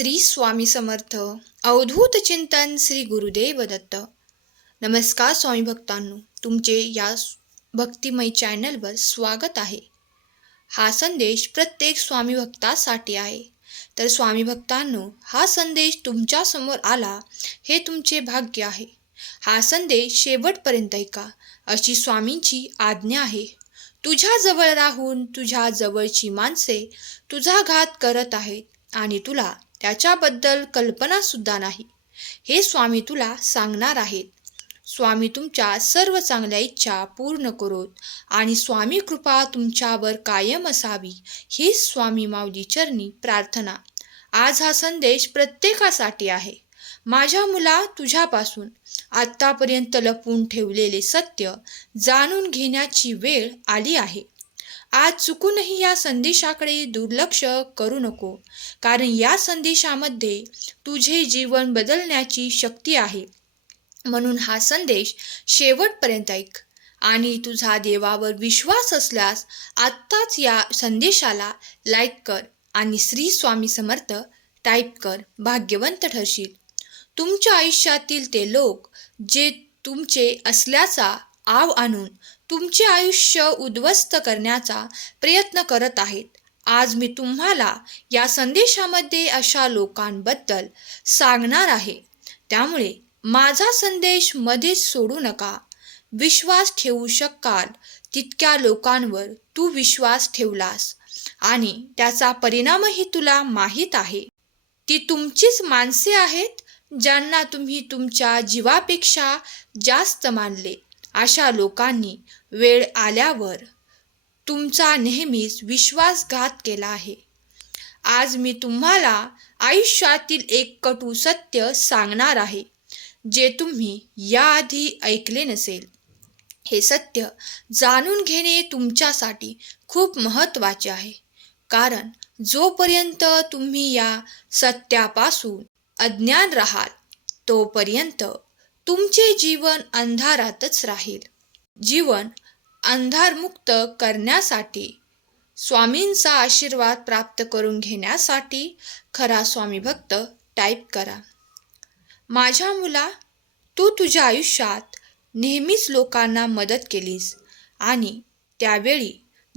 श्री स्वामी समर्थ. अवधूत चिंतन श्री गुरुदेव दत्त. नमस्कार स्वामी भक्तांनो. तुमचे या भक्तिमय चॅनलवर स्वागत आहे. हा संदेश प्रत्येक स्वामी भक्तासाठी आहे. तर स्वामी भक्तांनो हा संदेश तुमच्यासमोर आला हे तुमचे भाग्य आहे. हा संदेश शेवटपर्यंत ऐका. अशी स्वामींची आज्ञा आहे. तुझ्याजवळ राहून तुझ्या जवळची माणसे तुझा घात करत आहेत आणि तुला त्याच्याबद्दल कल्पनासुद्धा नाही. हे स्वामी तुला सांगणार आहेत. स्वामी तुमच्या सर्व चांगल्या इच्छा पूर्ण करोत आणि स्वामी कृपा तुमच्यावर कायम असावी ही स्वामी माऊली चरणी प्रार्थना. आज हा संदेश प्रत्येकासाठी आहे. माझ्या मुला तुझ्यापासून आत्तापर्यंत लपवून ठेवलेले सत्य जाणून घेण्याची वेळ आली आहे. आज चुकूनही या संदेशाकडे दुर्लक्ष करू नको. कारण या संदेशामध्ये तुझे जीवन बदलण्याची शक्ती आहे. म्हणून हा संदेश शेवटपर्यंत ऐक. आणि तुझा देवावर विश्वास असल्यास आत्ताच या संदेशाला लाईक कर आणि श्री स्वामी समर्थ टाईप कर भाग्यवंत ठरशील. तुमच्या आयुष्यातील ते लोक जे तुमचे असल्याचा आव आणून तुमचे आयुष्य उद्ध्वस्त करण्याचा प्रयत्न करत आहेत. आज मी तुम्हाला या संदेशामध्ये अशा लोकांबद्दल सांगणार आहे. त्यामुळे माझा संदेश मध्येच सोडू नका. विश्वास ठेवू शकाल. तितक्या लोकांवर तू विश्वास ठेवलास आणि त्याचा परिणामही तुला माहीत आहे. ती तुमचीच माणसे आहेत ज्यांना तुम्ही तुमच्या जीवापेक्षा जास्त मानले. अशा लोकांनी वेळ आल्यावर तुमचा नेहमीच विश्वासघात केला आहे. आज मी तुम्हाला आयुष्यातील एक कटू सत्य सांगणार आहे जे तुम्ही याआधी ऐकले नसेल. हे सत्य जाणून घेणे तुमच्यासाठी खूप महत्त्वाचे आहे. कारण जोपर्यंत तुम्ही या सत्यापासून अज्ञान राहाल तोपर्यंत तुमचे जीवन अंधारातच राहील. जीवन अंधारमुक्त करण्यासाठी स्वामींचा आशीर्वाद प्राप्त करून घेण्यासाठी खरा स्वामी भक्त टाईप करा. माझ्या मुला तू तुझ्या आयुष्यात नेहमीच लोकांना मदत केलीस आणि त्यावेळी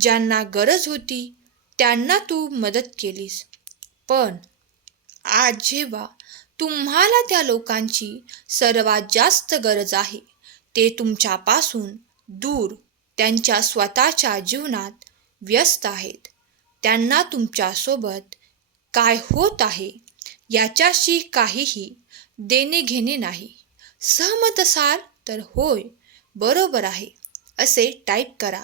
ज्यांना गरज होती त्यांना तू मदत केलीस. पण आज जेव्हा तुम्हाला त्या लोकांची सर्वात जास्त गरज आहे ते तुमच्यापासून दूर त्यांच्या स्वतःच्या जीवनात व्यस्त आहेत. त्यांना तुमच्यासोबत काय होत आहे याच्याशी काहीही देणे घेणे नाही. सहमत असाल तर होय बरोबर आहे असे टाईप करा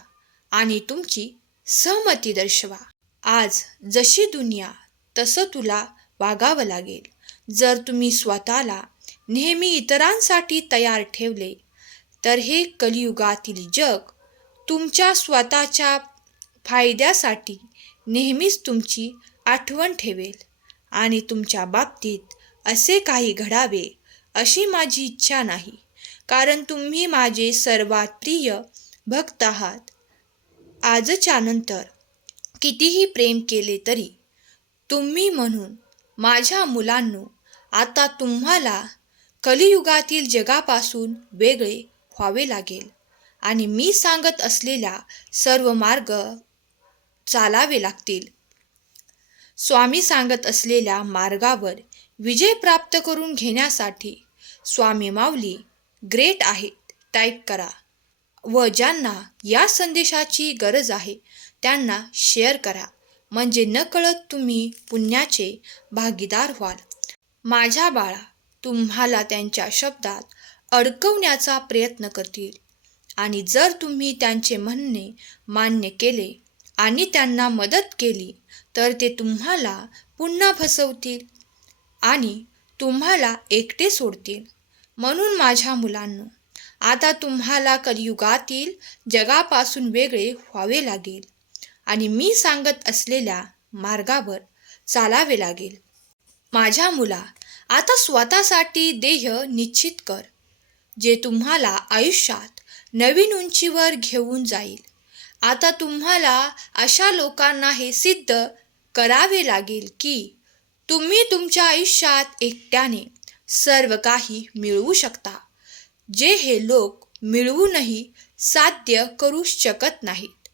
आणि तुमची सहमती दर्शवा. आज जशी दुनिया तसं तुला वागावं लागेल. जर तुम्ही स्वतःला नेहमी इतरांसाठी तयार ठेवले तर हे कलियुगातील जग तुमच्या स्वतःच्या फायद्यासाठी नेहमीच तुमची आठवण ठेवेल आणि तुमच्या बाबतीत असे काही घडावे अशी माझी इच्छा नाही. कारण तुम्ही माझे सर्वात प्रिय भक्त आहात. आजच्या नंतर कितीही प्रेम केले तरी तुम्ही म्हणून माझ्या मुलांनो आता तुम्हाला कलियुगातील जगापासून वेगळे व्हावे लागेल. आणि मी सांगत असलेल्या सर्व मार्ग चालावे लागतील. स्वामी सांगत असलेल्या मार्गावर विजय प्राप्त करून घेण्यासाठी स्वामी माऊली ग्रेट आहेत टाईप करा. व ज्यांना या संदेशाची गरज आहे त्यांना शेअर करा. म्हणजे नकळत तुम्ही पुण्याचे भागीदार व्हाल. माझ्या बाळा तुम्हाला त्यांच्या शब्दात अडकवण्याचा प्रयत्न करतील. आणि जर तुम्ही त्यांचे म्हणणे मान्य केले आणि त्यांना मदत केली तर ते तुम्हाला पुन्हा फसवतील आणि तुम्हाला एकटे सोडतील. म्हणून माझ्या मुलांनो आता तुम्हाला कलियुगातील जगापासून वेगळे व्हावे लागेल आणि मी सांगत असलेल्या मार्गावर चालावे लागेल. माझ्या मुला आता स्वतःसाठी देह निश्चित कर जे तुम्हाला आयुष्यात नवीन उंचीवर घेऊन जाईल. आता तुम्हाला अशा लोकांना हे सिद्ध करावे लागेल की तुम्ही तुमच्या आयुष्यात एकट्याने सर्व काही मिळवू शकता. जे हे लोक मिळवूनही साध्य करू शकत नाहीत.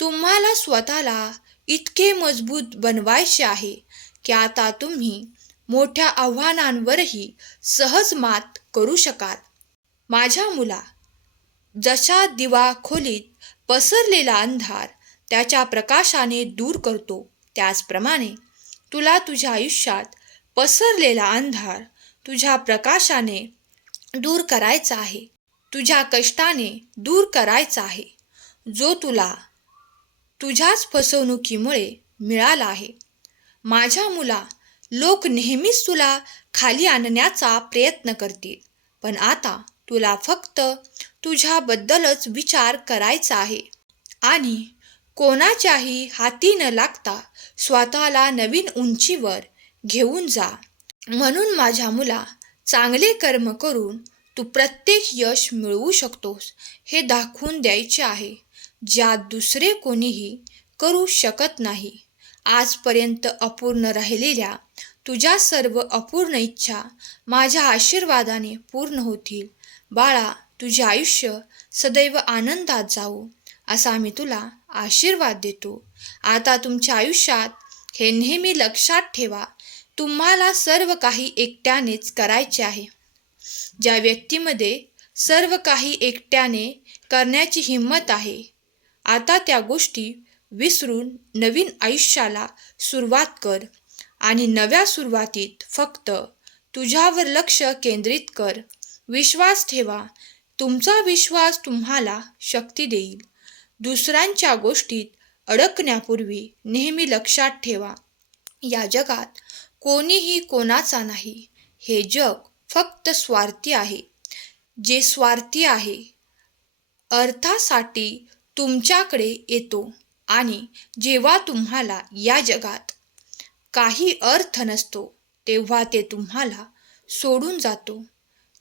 तुम्हाला स्वतःला इतके मजबूत बनवायचे आहे की आता तुम्ही मोठ्या आव्हानांवरही सहज मात करू शकाल. माझ्या मुला जशा दिवा खोलीत पसरलेला अंधार त्याच्या प्रकाशाने दूर करतो त्याचप्रमाणे तुला तुझ्या आयुष्यात पसरलेला अंधार तुझ्या प्रकाशाने दूर करायचा आहे. तुझ्या कष्टाने दूर करायचा आहे जो तुला तुझ्याच फसवणुकीमुळे मिळाला आहे. माझ्या मुला लोक नेहमीच तुला खाली आणण्याचा प्रयत्न करतील पण आता तुला फक्त तुझ्याबद्दलच विचार करायचा आहे. आणि कोणाच्याही हाती न लागता स्वतःला नवीन उंचीवर घेऊन जा. म्हणून माझ्या मुला चांगले कर्म करून तू प्रत्येक यश मिळवू शकतोस हे दाखवून द्यायचे आहे. ज्यात दुसरे कोणीही करू शकत नाही. आजपर्यंत अपूर्ण राहिलेल्या तुझ्या सर्व अपूर्ण इच्छा माझ्या आशीर्वादाने पूर्ण होतील. बाळा तुझे आयुष्य सदैव आनंदात जाऊ असा मी तुला आशीर्वाद देतो. आता तुमच्या आयुष्यात हे नेहमी लक्षात ठेवा तुम्हाला सर्व काही एकट्यानेच करायचे आहे. ज्या व्यक्तीमध्ये सर्व काही एकट्याने करण्याची हिंमत आहे आता त्या गोष्टी विसरून नवीन आयुष्याला सुरुवात कर आणि नव्या सुरुवातीत फक्त तुझ्यावर लक्ष केंद्रित कर. विश्वास ठेवा तुमचा विश्वास तुम्हाला शक्ती देईल. दुसऱ्यांच्या गोष्टीत अडकण्यापूर्वी नेहमी लक्षात ठेवा या जगात कोणीही कोणाचा नाही. हे जग फक्त स्वार्थी आहे. जे स्वार्थी आहे अर्थासाठी तुमच्याकडे येतो आणि जेव्हा तुम्हाला या जगात काही अर्थ नसतो तेव्हा ते तुम्हाला सोडून जातो.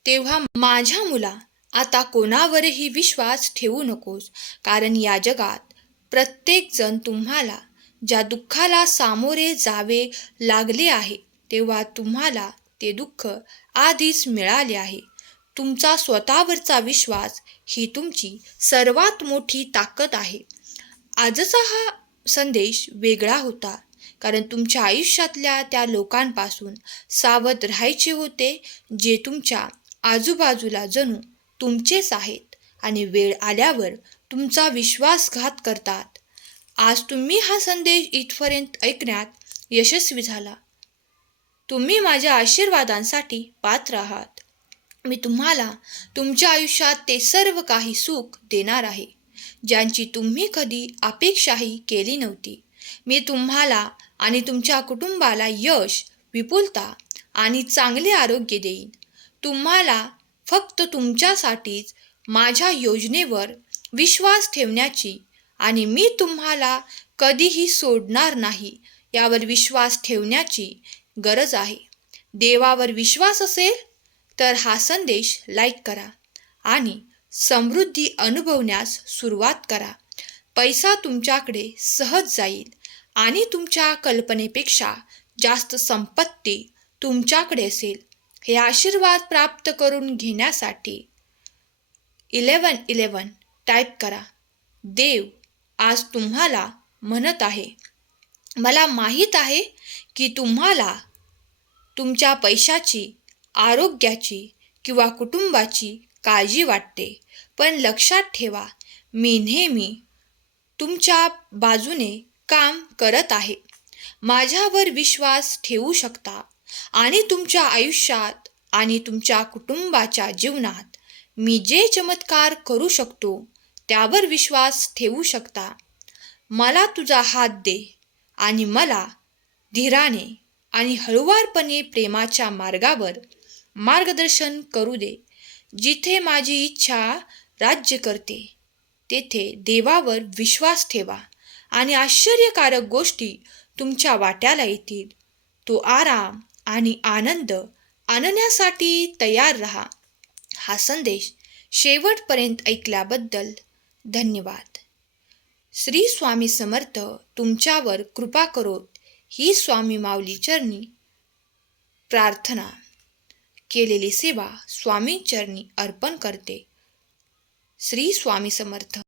तेव्हा माझ्या मुला आता कोणावरही विश्वास ठेवू नकोस कारण या जगात प्रत्येकजण तुम्हाला ज्या दुःखाला सामोरे जावे लागले आहे तेव्हा तुम्हाला ते दुःख आधीच मिळाले आहे. तुमचा स्वतःवरचा विश्वास ही तुमची सर्वात मोठी ताकद आहे. आजचा हा संदेश वेगळा होता कारण तुमच्या आयुष्यातल्या त्या लोकांपासून सावध राहायचे होते जे तुमच्या आजूबाजूला जणू तुमचेच आहेत आणि वेळ आल्यावर तुमचा विश्वासघात करतात. आज तुम्ही हा संदेश इथपर्यंत ऐकण्यात यशस्वी झाला. तुम्ही माझ्या आशीर्वादांसाठी पात्र आहात. मी तुम्हाला तुमच्या आयुष्यात ते सर्व काही सुख देणार आहे. ज्यांची तुम्ही कधी अपेक्षाही केली नव्हती. मी तुम्हाला आणि तुमच्या कुटुंबाला यश विपुलता आणि चांगले आरोग्य देईन. तुम्हाला फक्त तुमच्यासाठीच माझ्या योजनेवर विश्वास ठेवण्याची आणि मी तुम्हाला कधीही सोडणार नाही यावर विश्वास ठेवण्याची गरज आहे. देवावर विश्वास असेल तर हा संदेश लाईक करा आणि समृद्धी अनुभवण्यास सुरुवात करा. पैसा तुमच्याकडे सहज जाईल आणि तुमच्या कल्पनेपेक्षा जास्त संपत्ती तुमच्याकडे असेल. हे आशीर्वाद प्राप्त करून घेण्यासाठी इलेवन इलेवन टाईप करा. देव आज तुम्हाला म्हणत आहे. मला माहीत आहे की तुम्हाला तुमच्या पैशाची आरोग्याची किंवा कुटुंबाची काळजी वाटते. पण लक्षात ठेवा मी नेहमी तुमच्या बाजूने काम करत आहे. माझ्यावर विश्वास ठेवू शकता. आणि तुमच्या आयुष्यात आणि तुमच्या कुटुंबाच्या जीवनात मी जे चमत्कार करू शकतो त्यावर विश्वास ठेवू शकता. मला तुझा हात दे आणि मला धीराने आणि हळुवारपणे प्रेमाच्या मार्गावर मार्गदर्शन करू दे. जिथे माझी इच्छा राज्य करते तेथे देवावर विश्वास ठेवा आणि आश्चर्यकारक गोष्टी तुमच्या वाट्याला येतील. तो आराम आणि आनंद आणण्यासाठी तयार रहा. हा संदेश शेवटपर्यंत ऐकल्याबद्दल धन्यवाद. श्री स्वामी समर्थ तुमच्यावर कृपा करोत ही स्वामी माऊली चरणी प्रार्थना केलेली सेवा स्वामी चरणी अर्पण करते. श्री स्वामी समर्थ.